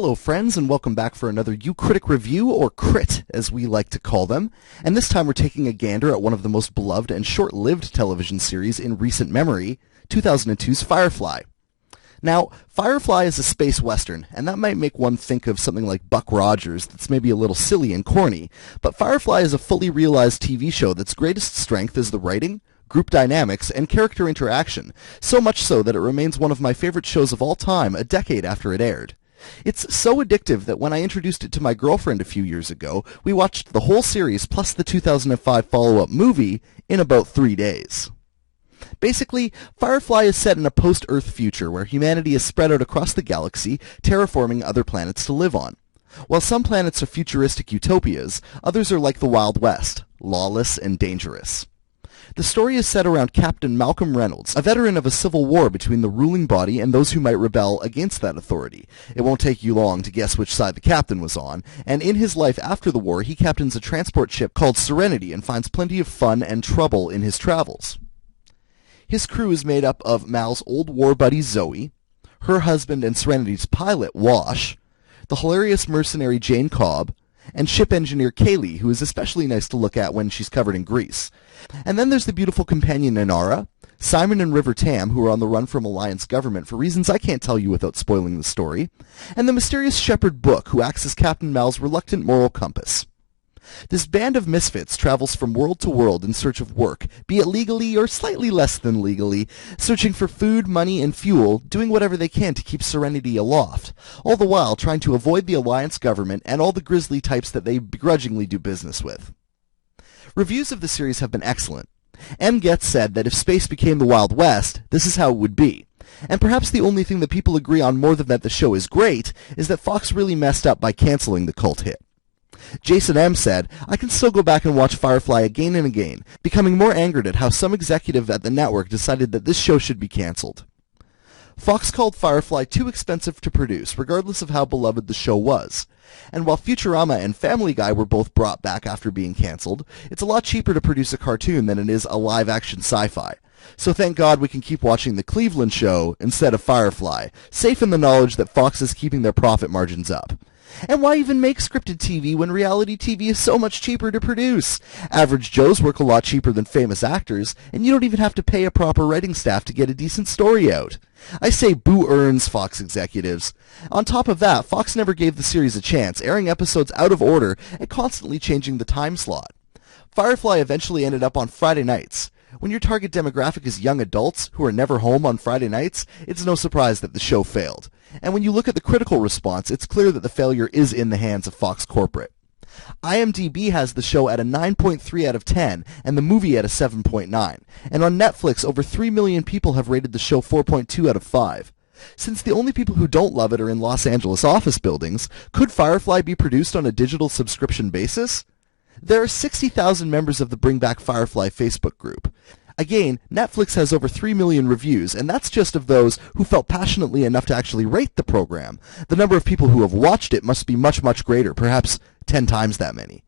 Hello friends, and welcome back for another Ukritic review, or Krit as we like to call them. And this time we're taking a gander at one of the most beloved and short-lived television series in recent memory, 2002's Firefly. Now, Firefly is a space western, and that might make one think of something like Buck Rogers that's maybe a little silly and corny, but Firefly is a fully realized TV show that's greatest strength is the writing, group dynamics, and character interaction, so much so that it remains one of my favorite shows of all time a decade after it aired. It's so addictive that when I introduced it to my girlfriend a few years ago, we watched the whole series plus the 2005 follow-up movie in about 3 days. Basically, Firefly is set in a post-Earth future where humanity is spread out across the galaxy, terraforming other planets to live on. While some planets are futuristic utopias, others are like the Wild West, lawless and dangerous. The story is set around Captain Malcolm Reynolds, a veteran of a civil war between the ruling body and those who might rebel against that authority. It won't take you long to guess which side the captain was on, and in his life after the war he captains a transport ship called Serenity and finds plenty of fun and trouble in his travels. His crew is made up of Mal's old war buddy Zoe, her husband and Serenity's pilot Wash, the hilarious mercenary Jane Cobb, and ship engineer Kaylee, who is especially nice to look at when she's covered in grease. And then there's the beautiful companion Inara, Simon and River Tam, who are on the run from Alliance government for reasons I can't tell you without spoiling the story, and the mysterious shepherd Book, who acts as Captain Mal's reluctant moral compass. This band of misfits travels from world to world in search of work, be it legally or slightly less than legally, searching for food, money, and fuel, doing whatever they can to keep Serenity aloft, all the while trying to avoid the Alliance government and all the grisly types that they begrudgingly do business with. Reviews of the series have been excellent. M. Getz said that if space became the Wild West, this is how it would be. And perhaps the only thing that people agree on more than that the show is great is that Fox really messed up by canceling the cult hit. Jason M. said, "I can still go back and watch Firefly again and again, becoming more angered at how some executive at the network decided that this show should be canceled." Fox called Firefly too expensive to produce, regardless of how beloved the show was. And while Futurama and Family Guy were both brought back after being canceled, it's a lot cheaper to produce a cartoon than it is a live-action sci-fi. So thank God we can keep watching The Cleveland Show instead of Firefly, safe in the knowledge that Fox is keeping their profit margins up. And why even make scripted TV when reality TV is so much cheaper to produce? Average Joes work a lot cheaper than famous actors, and you don't even have to pay a proper writing staff to get a decent story out. I say boo earns, Fox executives. On top of that, Fox never gave the series a chance, airing episodes out of order and constantly changing the time slot. Firefly eventually ended up on Friday nights. When your target demographic is young adults who are never home on Friday nights, it's no surprise that the show failed. And when you look at the critical response, it's clear that the failure is in the hands of Fox corporate. IMDb has the show at a 9.3 out of 10 and the movie at a 7.9. And on Netflix, over 3 million people have rated the show 4.2 out of 5. Since the only people who don't love it are in Los Angeles office buildings, could Firefly be produced on a digital subscription basis? There are 60,000 members of the Bring Back Firefly Facebook group. Again, Netflix has over 3 million reviews, and that's just of those who felt passionately enough to actually rate the program. The number of people who have watched it must be much, much greater, perhaps 10 times that many.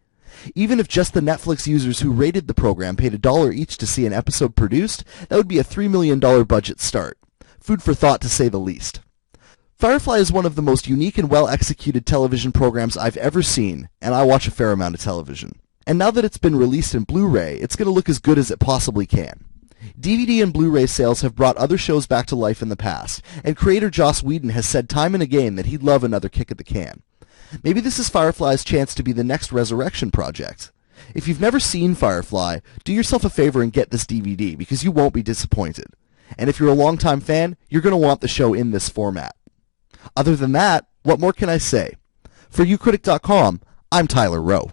Even if just the Netflix users who rated the program paid $1 each to see an episode produced, that would be a $3 million budget start. Food for thought, to say the least. Firefly is one of the most unique and well-executed television programs I've ever seen, and I watch a fair amount of television. And now that it's been released in Blu-ray, it's going to look as good as it possibly can. DVD and Blu-ray sales have brought other shows back to life in the past, and creator Joss Whedon has said time and again that he'd love another kick at the can. Maybe this is Firefly's chance to be the next resurrection project. If you've never seen Firefly, do yourself a favor and get this DVD, because you won't be disappointed. And if you're a longtime fan, you're going to want the show in this format. Other than that, what more can I say? For Ukritic.com, I'm Tyler Rowe.